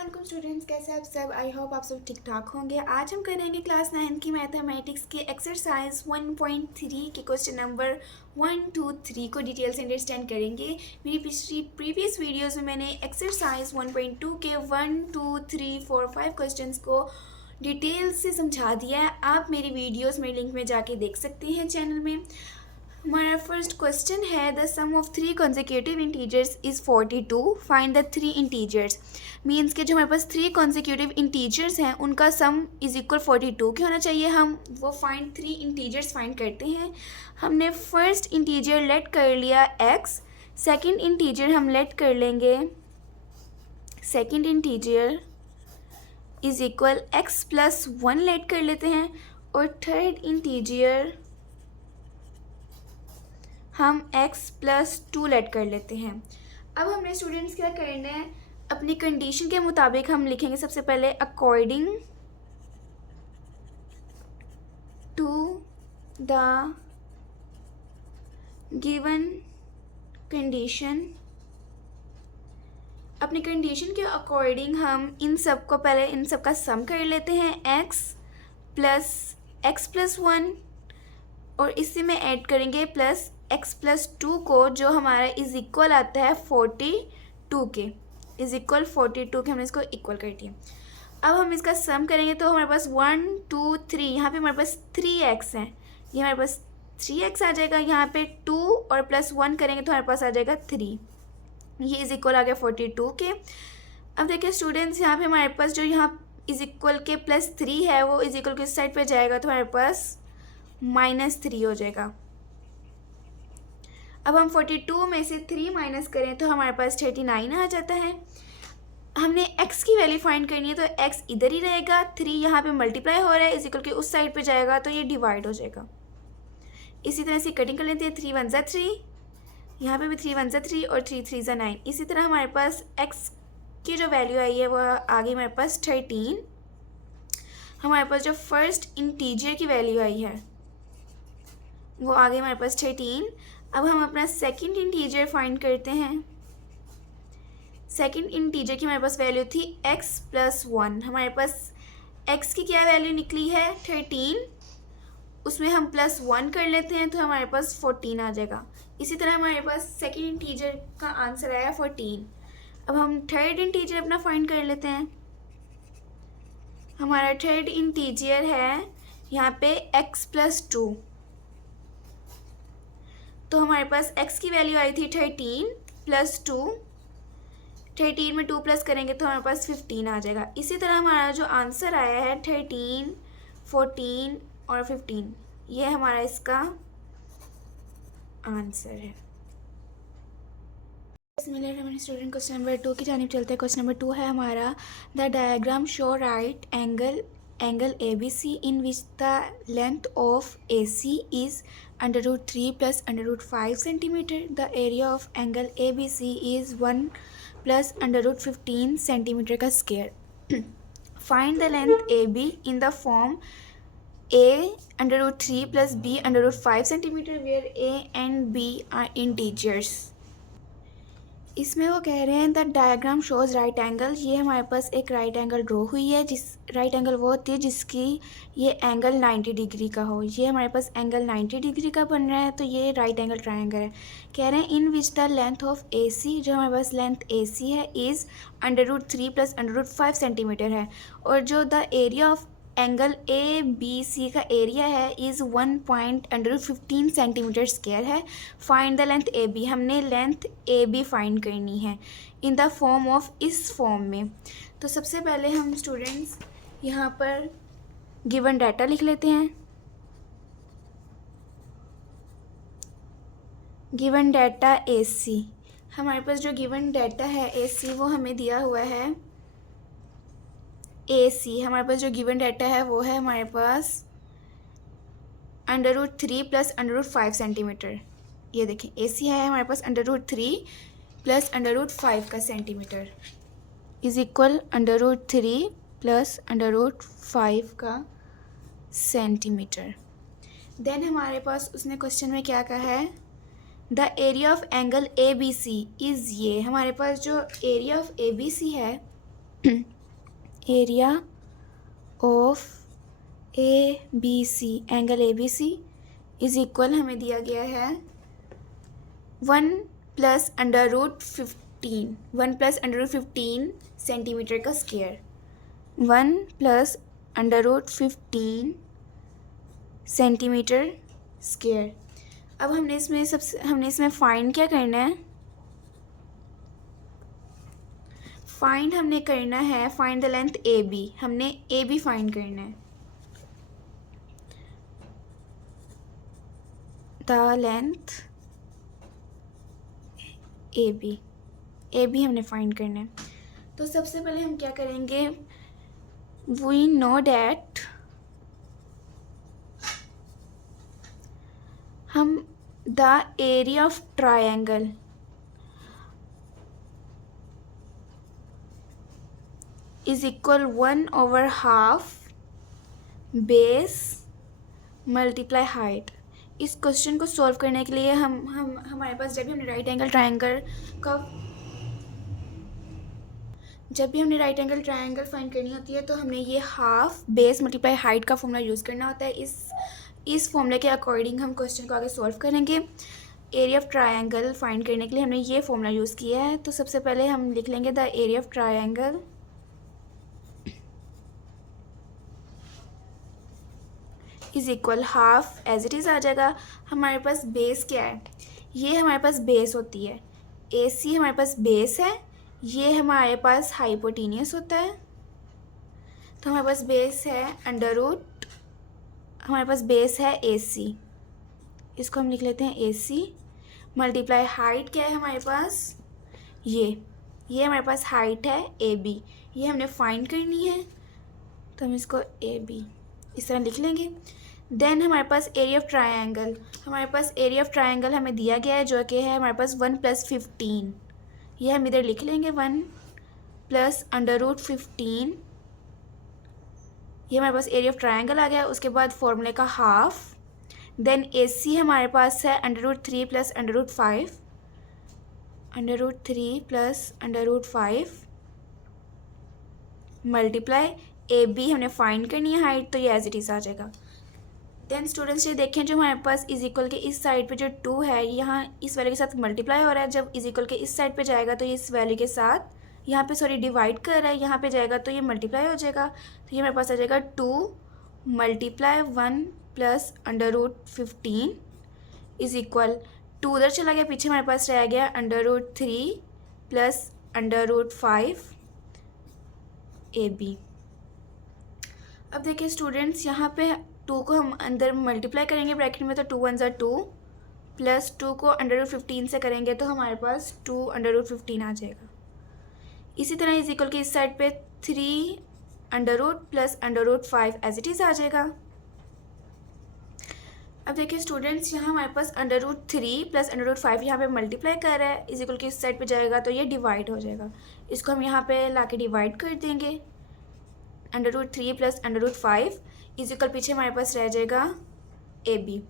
अस्सलाम वालेकुम स्टूडेंट्स, कैसे आप सब। आई होप आप सब ठीक ठाक होंगे। आज हम करेंगे क्लास 9 की मैथमेटिक्स के एक्सरसाइज 1.3 के क्वेश्चन नंबर 1, 2, 3 को डिटेल से अंडरस्टैंड करेंगे। मेरी प्रीवियस वीडियोस में मैंने एक्सरसाइज 1.2 के 1, 2, 3, 4, 5 क्वेश्चंस को डिटेल से समझा दिया है। आप मेरी वीडियोस मेरे लिंक में जाके देख सकते हैं चैनल में। हमारा फर्स्ट क्वेश्चन है the sum of 3 consecutive integers is 42, find the 3 integers. Means के जो हमारे पास 3 consecutive इंटीजर्स हैं उनका सम इज़ इक्वल 42 के होना चाहिए। हम वो फाइंड 3 इंटीजर्स फाइंड करते हैं। हमने फर्स्ट इंटीजर लेट कर लिया x, सेकंड इंटीजर हम लेट कर लेंगे second integer is equal x plus 1 let कर लेते हैं, और थर्ड इंटीजर हम x प्लस 2 लेट कर लेते हैं। अब हमने स्टूडेंट्स क्या करना है, अपनी कंडीशन के मुताबिक हम लिखेंगे सबसे पहले according to the given condition. अपनी कंडीशन के अकॉर्डिंग हम इन सब को पहले इन सब का सम कर लेते हैं, x प्लस 1, और इससे में ऐड करेंगे प्लस x प्लस 2 को, जो हमारा इज इक्वल आता है 42 के। इज इक्वल 42 के हमने इसको इक्वल कर दिया। अब हम इसका सम करेंगे तो हमारे पास 1, 2, 3, यहाँ पे हमारे पास 3x हैं, ये हमारे पास 3x आ जाएगा। यहाँ पे 2 और प्लस 1 करेंगे तो हमारे पास आ जाएगा 3। ये इज इक्वल आ गया 42 के। अब देखिए स्टूडेंट्स, यहाँ पे हमारे पास जो यहाँ इज इक्वल के प्लस 3 है वो इज इक्वल के साइड पे जाएगा तो हमारे पास -3 हो जाएगा। अब हम 42 में से 3 माइनस करें तो हमारे पास 39 आ जाता है। हमने x की वैल्यू फाइंड करनी है तो x इधर ही रहेगा, 3 यहाँ पे मल्टीप्लाई हो रहा है, इज इक्वल के उस साइड पे जाएगा तो ये डिवाइड हो जाएगा। इसी तरह से कटिंग कर लेते हैं, 3 1 3, यहाँ पे भी 3 1 3 और 3 3 9। इसी तरह हमारे पास x की जो वैल्यू आई है वो आ गई हमारे पास 13। हमारे पास जो फर्स्ट इंटीजर की वैल्यू आई है वो आ गई हमारे पास 13। अब हम अपना सेकंड इंटीजर फाइंड करते हैं। सेकंड इंटीजर की हमारे पास वैल्यू थी x प्लस 1। हमारे पास x की क्या वैल्यू निकली है 13, उसमें हम प्लस 1 कर लेते हैं तो हमारे पास 14 आ जाएगा। इसी तरह हमारे पास सेकंड इंटीजर का आंसर आया 14। अब हम थर्ड इंटीजर अपना फाइंड कर लेते हैं। हमारा थर्ड इंटीजर है यहाँ पे x प्लस 2, तो हमारे पास x की वैल्यू आई थी 13 प्लस 2। 13 में 2 प्लस करेंगे तो हमारे पास 15 आ जाएगा। इसी तरह हमारा जो आंसर आया है 13, 14 और 15, ये हमारा इसका आंसर है। स्टूडेंट क्वेश्चन नंबर 2 की जानिब चलते हैं। क्वेश्चन नंबर 2 है हमारा, the diagram show right angle ABC in which the length of AC is √3 plus √5 centimeter. The area of angle ABC is 1 plus √15 centimeter का square. Find the length AB in the form A √3 plus B √5 centimeter where A and B are integers. इसमें वो कह रहे हैं the diagram shows right angle. ये हमारे पास एक right angle draw हुई है, जिस राइट एंगल वो होती है जिसकी ये एंगल 90 डिग्री का हो। ये हमारे पास एंगल 90 डिग्री का बन रहा है, तो ये राइट एंगल ट्रायंगल है। कह रहे हैं in which the length of AC, जो हमारे पास लेंथ AC है, इज़ √3 प्लस √5 सेंटीमीटर है, और जो the area of angle ABC का एरिया है इज़ 1.15 सेंटीमीटर स्क्वायर है। फाइंड द लेंथ AB, हमने लेंथ AB फाइंड करनी है इन द फॉर्म ऑफ, इस फॉर्म में। तो सबसे पहले हम स्टूडेंट्स यहाँ पर गिवन डाटा लिख लेते हैं। गिवन डाटा AC, हमारे पास जो गिवन डाटा है AC वो हमें दिया हुआ है AC। हमारे पास जो गिवन डाटा है वो है हमारे पास √3 प्लस √5 सेंटीमीटर। ये देखें AC है हमारे पास √3 प्लस √5 का सेंटीमीटर इज इक्वल √3 प्लस √5 का सेंटीमीटर। देन हमारे पास उसने क्वेश्चन में क्या कहा है, the area of angle ABC is, ये हमारे पास जो एरिया ऑफ ABC है area of ABC, angle ABC is equal हमें दिया गया है 1 + √15, 1 + √15 सेंटीमीटर का स्क्वायर, 1 + √15 सेंटीमीटर स्क्वायर। अब हमने इसमें फाइंड क्या करना है? फाइंड हमने करना है, फाइंड द लेंथ AB, हमने AB फाइंड करना है, द लेंथ AB हमने फाइंड करना है। तो सबसे पहले हम क्या करेंगे? वी नो डैट हम the area of triangle is equal 1/2 base multiply height. इस क्वेश्चन को सॉल्व करने के लिए हमारे पास जब भी हमने राइट एंगल ट्रायंगल फाइंड करनी होती है तो हमने ये हाफ बेस मल्टीप्लाई हाइट का फॉर्मूला यूज़ करना होता है। इस फॉर्मूले के अकॉर्डिंग हम क्वेश्चन को आगे सॉल्व करेंगे। एरिया ऑफ ट्रायंगल फाइंड करने के लिए हमने ये फॉर्मूला यूज़ किया है। तो सबसे पहले हम लिख लेंगे the area of triangle is equal half, as it is आ जाएगा। हमारे पास बेस क्या है? ये हमारे पास बेस होती है, AC हमारे पास बेस है, ये हमारे पास हाइपोटेनियस होता है। तो हमारे पास बेस है हमारे पास बेस है AC, इसको हम लिख लेते हैं AC मल्टीप्लाई हाइट क्या है हमारे पास? ये हमारे पास हाइट है AB, ये हमने फाइंड करनी है तो हम इसको AB इस तरह लिख लेंगे। देन हमारे पास एरिया ऑफ ट्रायंगल, हमें दिया गया है जो कि है हमारे पास 1 + 15, ये हम इधर लिख लेंगे 1 + √15, ये हमारे पास एरिया ऑफ ट्रायंगल आ गया। उसके बाद फॉर्मूले का हाफ, देन AC हमारे पास है √3 + √5, √3 + √5 मल्टीप्लाई AB हमने फाइंड करनी है हाइट, तो ये एज इट इज़ आ जाएगा। देन स्टूडेंट्स ये देखें जो हमारे पास इज इक्वल के इस साइड पे जो 2 है यहाँ इस वैल्यू के साथ मल्टीप्लाई हो रहा है। जब इज इक्वल के इस साइड पे जाएगा तो ये इस वैल्यू के साथ यहाँ पे डिवाइड कर रहा है, यहाँ पे जाएगा तो ये मल्टीप्लाई हो जाएगा। तो ये मेरे पास आ जाएगा 2 × 1 + √15 इज इक्वल 2 उधर चला गया, पीछे हमारे पास रह गया √3 + √5 AB। अब देखिए स्टूडेंट्स यहाँ पे 2 को हम अंदर मल्टीप्लाई करेंगे ब्रैकेट में तो 2 × 1 = 2 प्लस 2 को √15 से करेंगे तो हमारे पास 2 √15 आ जाएगा। इसी तरह इज इक्वल के इस साइड पे 3 + √5 एज इट इज़ आ जाएगा। अब देखिए स्टूडेंट्स यहाँ हमारे पास √3 + √5 यहाँ पे मल्टीप्लाई कर रहा है, इज इक्वल के इस साइड पे जाएगा तो ये डिवाइड हो जाएगा। इसको हम यहाँ पे ला के डिवाइड कर देंगे, √3 + √5 इज इक्वल पीछे हमारे पास रह जाएगा AB।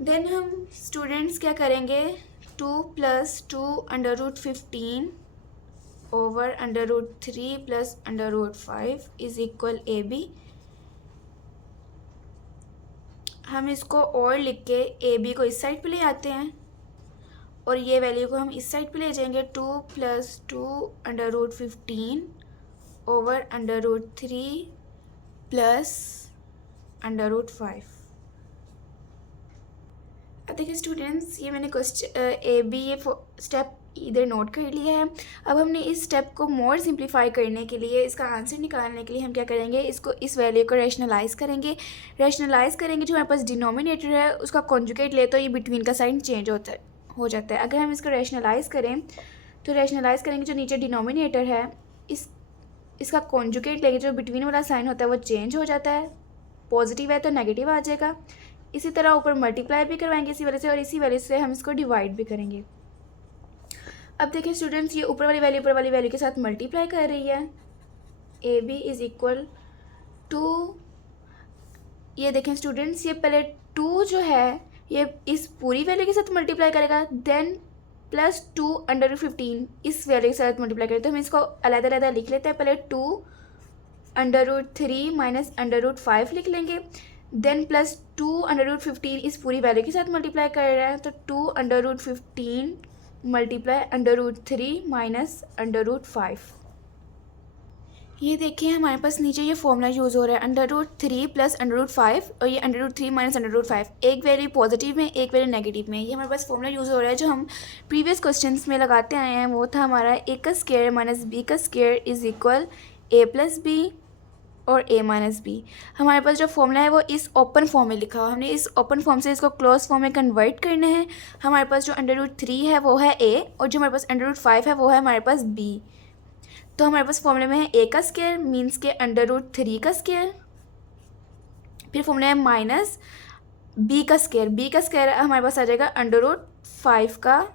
देन हम स्टूडेंट्स क्या करेंगे 2 + 2 √15 ओवर √3 + √5 इज इक्वल AB। हम इसको और लिख के AB को इस साइड पे ले आते हैं और ये वैल्यू को हम इस साइड पे ले जाएंगे 2 + 2 √15 ओवर √3 + √5। अब देखिए स्टूडेंट्स ये मैंने AB ये स्टेप इधर नोट कर लिया है। अब हमने इस स्टेप को मोर सिंप्लीफाई करने के लिए, इसका आंसर निकालने के लिए हम क्या करेंगे, इस वैल्यू को रैशनलाइज़ करेंगे। जो हमारे पास डिनोमिनेटर है उसका कॉन्जुगेट ले तो ये बिटवीन का साइन चेंज हो जाता है। अगर हम इसको रैशनलाइज़ करें तो करेंगे जो नीचे डिनोमिनेटर है इसका कॉन्जुगेट लेके जो बिटवीन वाला साइन होता है वो चेंज हो जाता है, पॉजिटिव है तो नेगेटिव आ जाएगा। इसी तरह ऊपर मल्टीप्लाई भी करवाएंगे इसी वजह से, और इसी वजह से हम इसको डिवाइड भी करेंगे। अब देखिए स्टूडेंट्स ये ऊपर वाली वैल्यू के साथ मल्टीप्लाई कर रही है। AB इज इक्वल टू, ये देखें स्टूडेंट्स ये पहले 2 जो है ये इस पूरी वैल्यू के साथ मल्टीप्लाई करेगा, देन प्लस 2√15 इस वैल्यू के साथ मल्टीप्लाई करें तो हम इसको अलग-अलग लिख लेते हैं। पहले 2√3 माइनस √5 लिख लेंगे, देन प्लस 2√15 इस पूरी वैल्यू के साथ मल्टीप्लाई कर रहे हैं तो 2√15 मल्टीप्लाई √3 माइनस √5। ये देखिए हमारे पास नीचे ये फॉर्मूला यूज़ हो रहा है √3 प्लस √5 और ये √3 माइनस √5, एक वैल्यू पॉजिटिव में एक वैल्यू नेगेटिव में। ये हमारे पास फॉर्मूला यूज़ हो रहा है जो हम प्रीवियस क्वेश्चंस में लगाते आए हैं। वो था हमारा a का स्क्वायर माइनस b का square is equal a plus B और a माइनस बी। हमारे पास जो फॉर्मूला है वो इस ओपन फॉर्म में लिखा हुआ, हमने इस ओपन फॉर्म से इसको क्लोज फॉर्म में कन्वर्ट करना है। हमारे पास जो √3 है वो है a और जो हमारे पास √5 है वो है हमारे पास b। तो हमारे पास फॉर्मूले में है a का स्क्वायर मीन्स के √3 का स्क्वायर, फिर फॉर्मूला है माइनस b का स्क्वायर हमारे पास आ जाएगा √5 का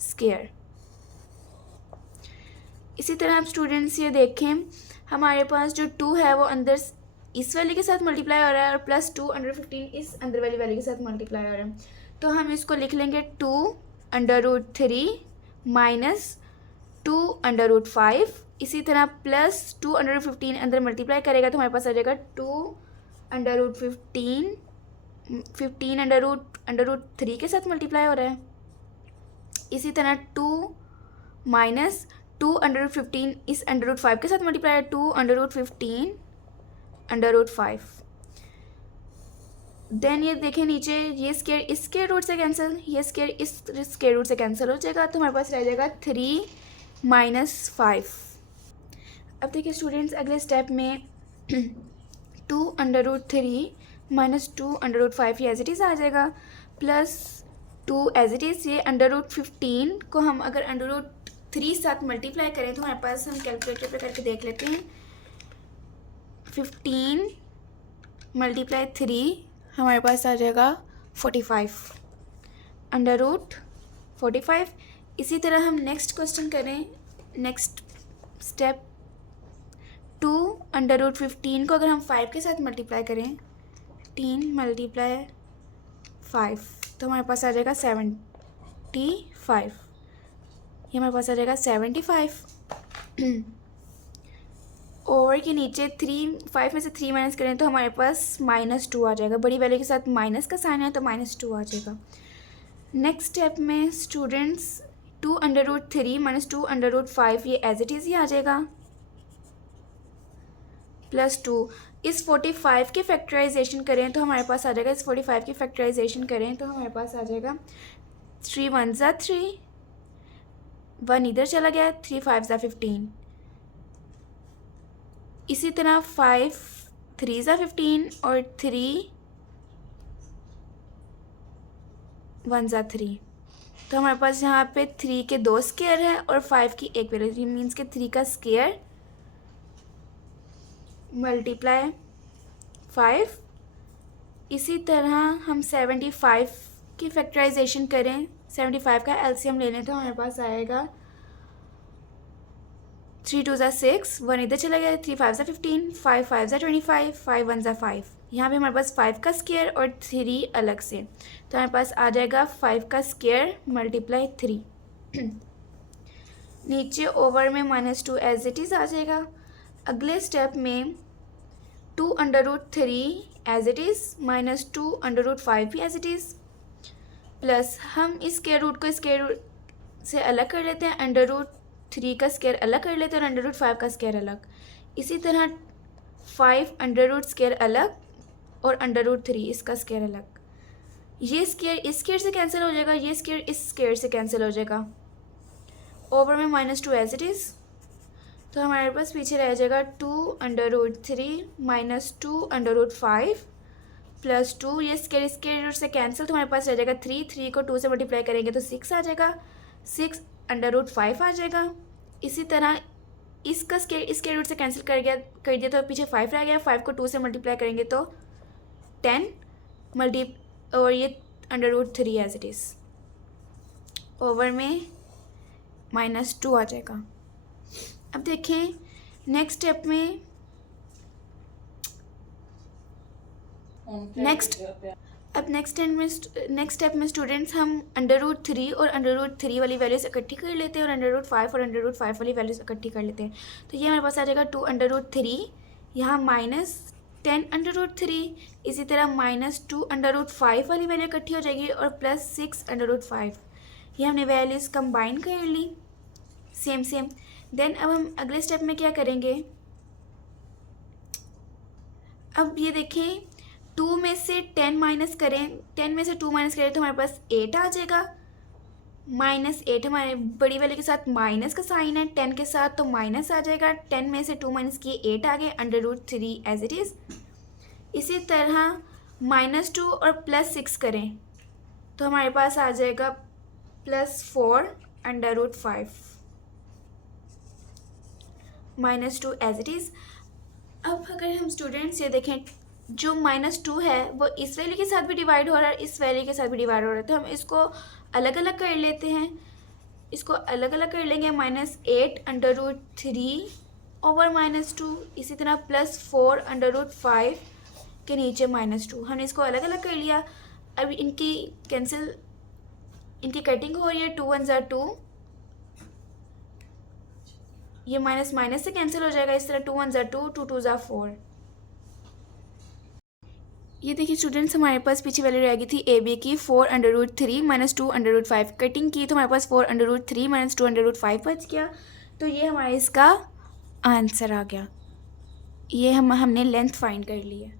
स्क्वायर। इसी तरह आप स्टूडेंट्स ये देखें हमारे पास जो 2 है वो अंदर इस वैल्यू के साथ मल्टीप्लाई हो रहा है और प्लस 2√15 इस अंदर वाली वैल्यू के साथ मल्टीप्लाई हो रहा है। तो हम इसको लिख लेंगे 2√3 माइनस 2√5। इसी तरह प्लस 2√15 अंदर मल्टीप्लाई करेगा तो हमारे पास आ जाएगा 2√15 √3 के साथ मल्टीप्लाई हो रहा है। इसी तरह 2 माइनस 2√15 इस √5 के साथ मल्टीप्लाई है 2√15 √5। देन ये देखें नीचे ये स्क्वायर इस स्क्वायर रूट से कैंसिल, ये स्क्वायर इस स्क्वायर रूट से कैंसिल हो जाएगा तो हमारे पास रह जाएगा 3 माइनस 5। अब देखिए स्टूडेंट्स अगले स्टेप में 2√3 माइनस 2√5 ये एज इट इज़ आ जाएगा प्लस 2 एज इट इज़ ये √15 को हम अगर √3 साथ मल्टीप्लाई करें तो हमारे पास हम कैलकुलेटर पे करके देख लेते हैं। 15 मल्टीप्लाई 3 हमारे पास आ जाएगा 45 √45। इसी तरह हम नेक्स्ट क्वेश्चन करें। नेक्स्ट स्टेप 2√15 को अगर हम 5 के साथ मल्टीप्लाई करें 3 मल्टीप्लाई 5 तो हमारे पास आ जाएगा 75। ये हमारे पास आ जाएगा 75 ओवर के नीचे 5 में से 3 माइनस करें तो हमारे पास -2 आ जाएगा। बड़ी वैल्यू के साथ माइनस का साइन है तो -2 आ जाएगा। नेक्स्ट स्टेप में स्टूडेंट्स 2√3 माइनस 2√5 ये एज इट इज़ ही आ जाएगा प्लस 2। इस 45 के फैक्टराइजेशन करें तो हमारे पास आ जाएगा, इस 45 की फैक्टराइजेशन करें तो हमारे पास आ जाएगा 3 1 ज़ा 3, 1 इधर चला गया, 3 5 ज़ा 15। इसी तरह 5 3 ज़ा 15 और 3 1 ज़ा 3। तो हमारे पास यहाँ पे 3 के 2 स्क्वायर है और 5 की एक वैल्यू मीन्स के 3 का स्क्वायर मल्टीप्लाई 5। इसी तरह हम 75 की फैक्टराइजेशन करें, 75 का एलसीएम ले लें तो हमारे पास आएगा 3 2 ज़ा 6, 1 इधर चला गया, 3 5 ज़ा 15, 5 5 ज़ा 25, 5 1 ज़ा 5। यहाँ पे हमारे पास 5 का स्क्वायर और 3 अलग से तो हमारे पास आ जाएगा 5 का स्क्वायर मल्टीप्लाई 3। नीचे ओवर में -2 एज इट इज़ आ जाएगा। अगले स्टेप में 2√3 एज इट इज़ माइनस 2√5 भी एज इट इज़ प्लस हम इस स्क्वायर रूट को स्क्वायर रूट से अलग कर लेते हैं, √3 का स्क्वायर अलग कर लेते हैं और √5 का स्क्वायर अलग। इसी तरह 5 अंडर स्क्वायर अलग और √3 इसका स्क्वायर अलग। ये स्क्वायर इस स्क्वायर से कैंसिल हो जाएगा, ये स्क्वायर इस स्क्वायर से कैंसिल हो जाएगा। ओवर में -2 एज इट इज़ तो हमारे पास पीछे रह जाएगा 2√3 माइनस 2√5 प्लस 2, ये स्क्वायर रूट से कैंसिल तो हमारे पास रह जाएगा 3 को 2 से मल्टीप्लाई करेंगे तो 6 आ जाएगा, 6 √5 आ जाएगा। इसी तरह इसका स्क्वायर रूट से कैंसिल कर दिया तो पीछे 5 रह गया, 5 को 2 से मल्टीप्लाई करेंगे तो 10 और ये √3 एज इट इज़ ओवर में -2 आ जाएगा। अब देखें नेक्स्ट स्टेप में अब नेक्स्ट स्टेप में स्टूडेंट्स हम √3 और √3 वाली वैल्यूज इकट्ठी कर लेते हैं और √5 और √5 वाली वैल्यूज इकट्ठी कर लेते हैं। तो ये हमारे पास आ जाएगा 2 √3, यहाँ -10 √3, इसी तरह -2 √5 वाली वैल्यू इकट्ठी हो जाएगी और +6 √5। ये हमने वैल्यूज़ कंबाइन कर ली सेम। देन अब हम अगले स्टेप में क्या करेंगे, अब ये देखें 2 में से 10 माइनस करें, 10 में से 2 माइनस करें तो हमारे पास 8 आ जाएगा। -8 हमारे बड़ी वाले के साथ माइनस का साइन है, 10 के साथ तो माइनस आ जाएगा। 10 में से 2 माइनस किए 8 आ गए, √3 एज इट इज़। इसी तरह -2 और +6 करें तो हमारे पास आ जाएगा +4 √5, -2 एज इट इज़। अब अगर हम स्टूडेंट्स ये देखें, जो -2 है वो इस वैल्यू के साथ भी डिवाइड हो रहा है, इस वैल्यू के साथ भी डिवाइड हो रहा है, तो हम इसको अलग अलग कर लेते हैं। इसको अलग अलग कर लेंगे, -8 √3 ओवर -2, इसी तरह +4 √5 के नीचे -2। हमने इसको अलग अलग कर लिया। अब इनकी कटिंग हो रही है, 2 1 ज़ा 2, ये माइनस माइनस से कैंसिल हो जाएगा। इस तरह 2 1 ज़ा 2, 2 2 ज़ा 4। ये देखिए स्टूडेंट्स, हमारे पास पीछे वैल्यू रह गई थी AB की 4 √3 -2 √5। कटिंग की तो हमारे पास 4 √3 -2 √5 बच गया। तो ये हमारा इसका आंसर आ गया। ये हमने लेंथ फाइंड कर ली है।